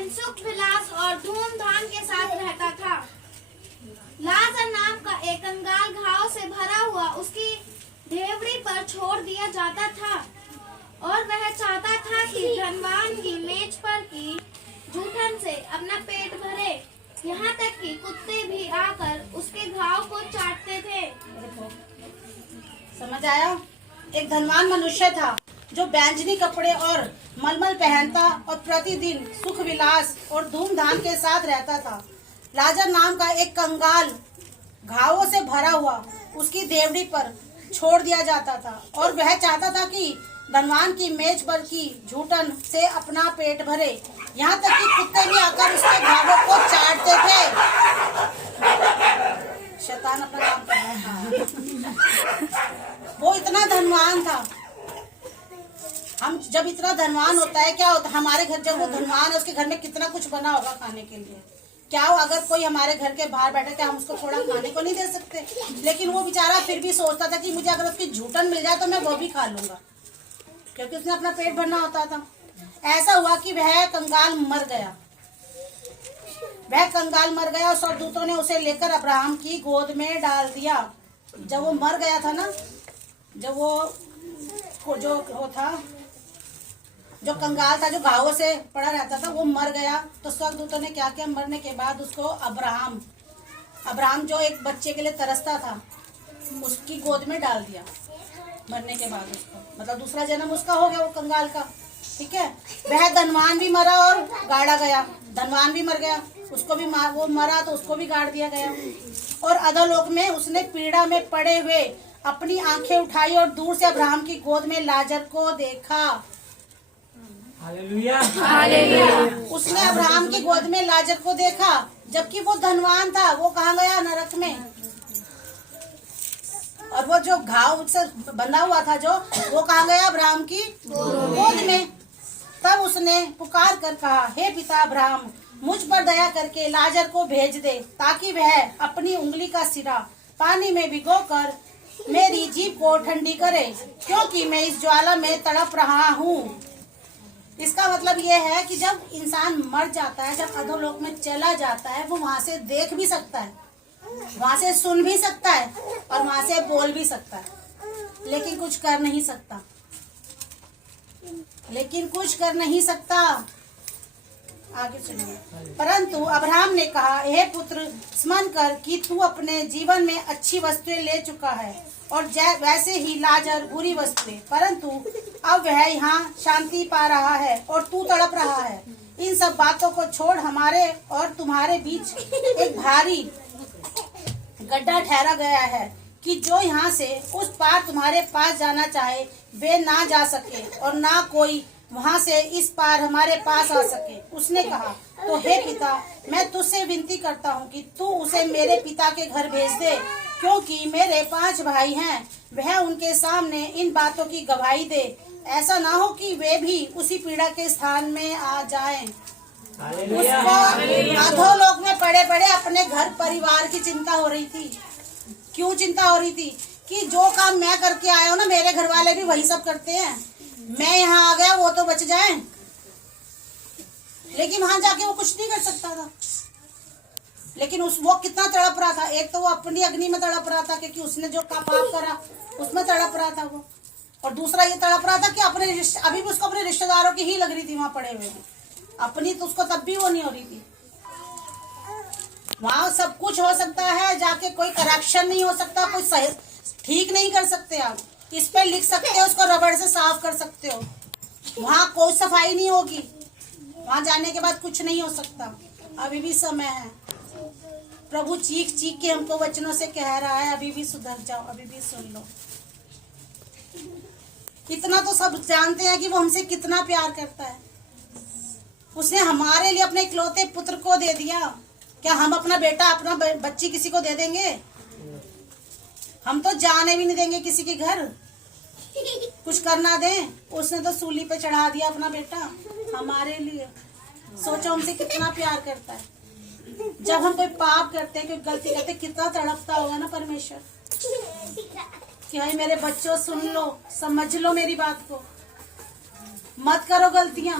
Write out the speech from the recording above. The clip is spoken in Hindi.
दिन सुख विलास और धूमधाम के साथ रहता था। लाजर नाम का एक कंगाल घाव से भरा हुआ उसकी ढेवड़ी पर छोड़ दिया जाता था और वह चाहता था कि धनवान की मेज पर की जूठन से अपना पेट भरे। यहाँ तक कि कुत्ते भी आकर उसके घाव को चाटते थे। समझ आया? एक धनवान मनुष्य था जो बैंजनी कपड़े और मलमल पहनता और प्रतिदिन सुख विलास और धूमधाम के साथ रहता था। लाजर नाम का एक कंगाल घावों से भरा हुआ उसकी देवड़ी पर छोड़ दिया जाता था और वह चाहता था कि धनवान की मेज पर की झूठन से अपना पेट भरे। यहाँ तक कि कुत्ते भी आकर उसके घावों को चाटते थे। शैतान अपना काम कर रहा है। वो इतना धनवान था। हम जब इतना धनवान होता है, क्या होता है हमारे घर, जब वो धनवान है उसके घर में कितना कुछ बना होगा खाने के लिए। क्या अगर कोई हमारे घर के बाहर बैठे थे, हम उसको थोड़ा खाने को नहीं दे सकते? लेकिन वो बेचारा फिर भी सोचता था कि मुझे अगर उसकी झूठन मिल जाए तो मैं वो भी खा लूंगा, क्योंकि उसने अपना पेट भरना होता था। ऐसा हुआ कि वह कंगाल मर गया। वह कंगाल मर गया और स्वर्गदूतों ने उसे लेकर अब्राहम की गोद में डाल दिया। जब वो मर गया था ना, जब वो जो कंगाल था, जो घावों से पड़ा रहता था, वो मर गया, तो स्वर्गदूतों ने क्या किया, मरने के बाद उसको अब्राहम जो एक बच्चे के लिए तरसता था, उसकी गोद में डाल दिया। मरने के बाद उसको, मतलब दूसरा जन्म उसका हो गया वो कंगाल का। ठीक है, वह धनवान भी मरा और गाड़ा गया। धनवान भी मर गया, उसको भी वो मरा तो उसको भी गाड़ दिया गया। और अधोलोक में उसने पीड़ा में पड़े हुए अपनी आंखें उठाई और दूर से अब्राहम की गोद में लाजर को देखा। हालेलुया। उसने अब्राहम की गोद में लाजर को देखा, जबकि वो धनवान था। वो कहाँ गया? नरक में। और वो जो घाव से बंधा हुआ था, जो वो कहाँ गया? अब्राहम की गोद में। तब उसने पुकार कर कहा, हे पिता अब्राहम, मुझ पर दया करके लाजर को भेज दे, ताकि वह अपनी उंगली का सिरा पानी में भिगोकर मेरी जीभ को ठंडी करे, क्योंकि मैं इस ज्वाला में तड़प रहा हूँ। इसका मतलब ये है कि जब इंसान मर जाता है, जब अधोलोक में चला जाता है, वो वहाँ से देख भी सकता है, वहाँ से सुन भी सकता है और वहाँ से बोल भी सकता है, लेकिन कुछ कर नहीं सकता। आगे सुनिए। परंतु अब्राहम ने कहा, हे पुत्र, स्मरण कर कि तू अपने जीवन में अच्छी वस्तुएं ले चुका है और वैसे ही लाजर बुरी वस्तुएं, परंतु अब वह यहाँ शांति पा रहा है और तू तड़प रहा है। इन सब बातों को छोड़ हमारे और तुम्हारे बीच एक भारी गड्ढा ठहरा गया है कि जो यहाँ से उस पार तुम्हारे पास जाना चाहे वे ना जा सके और ना कोई वहाँ से इस पार हमारे पास आ सके। उसने कहा, तो हे पिता, मैं तुझसे विनती करता हूँ कि तू उसे मेरे पिता के घर भेज दे, क्योंकि मेरे 5 भाई हैं। वह उनके सामने इन बातों की गवाही दे, ऐसा ना हो कि वे भी उसी पीड़ा के स्थान में आ जाएं। उसको अधोलोक में पड़े पड़े अपने घर परिवार की चिंता हो रही थी। क्यों चिंता हो रही थी? कि जो काम मैं करके आया हूँ ना, मेरे घर वाले भी वही सब करते हैं। मैं यहाँ आ गया, वो तो बच जाए, लेकिन वहां जाके वो कुछ नहीं कर सकता था। लेकिन वो कितना तड़प रहा था। एक तो वो अपनी अग्नि में तड़प रहा था, क्योंकि उसने जो पाप करा उसमें तड़प रहा था वो, और दूसरा ये तड़प रहा था कि अभी भी उसको अपने रिश्तेदारों की ही लग रही थी वहां पड़े हुए। अपनी तो उसको तब भी वो नहीं हो रही थी। वहां सब कुछ हो सकता है, जाके कोई करेक्शन नहीं हो सकता, कोई सही ठीक नहीं कर सकते। आप इस पे लिख सकते हो, उसको रबड़ से साफ कर सकते हो, वहां कोई सफाई नहीं होगी। वहां जाने के बाद कुछ नहीं हो सकता। अभी भी समय है। प्रभु चीख चीख के हमको वचनों से कह रहा है, अभी भी सुधर जाओ, अभी भी सुन लो। इतना तो सब जानते हैं कि वो हमसे कितना प्यार करता है। उसने हमारे लिए अपने इकलौते पुत्र को दे दिया। क्या हम अपना बेटा, अपना बच्ची किसी को दे देंगे? हम तो जाने भी नहीं देंगे किसी के घर, कुछ करना दे। उसने तो सूली पे चढ़ा दिया अपना बेटा हमारे लिए। सोचो हमसे कितना प्यार करता है। जब हम कोई पाप करते हैं, कोई गलती करते हैं, कितना तड़पता होगा ना परमेश्वर कि भाई मेरे बच्चों सुन लो, समझ लो मेरी बात को, मत करो गलतियां।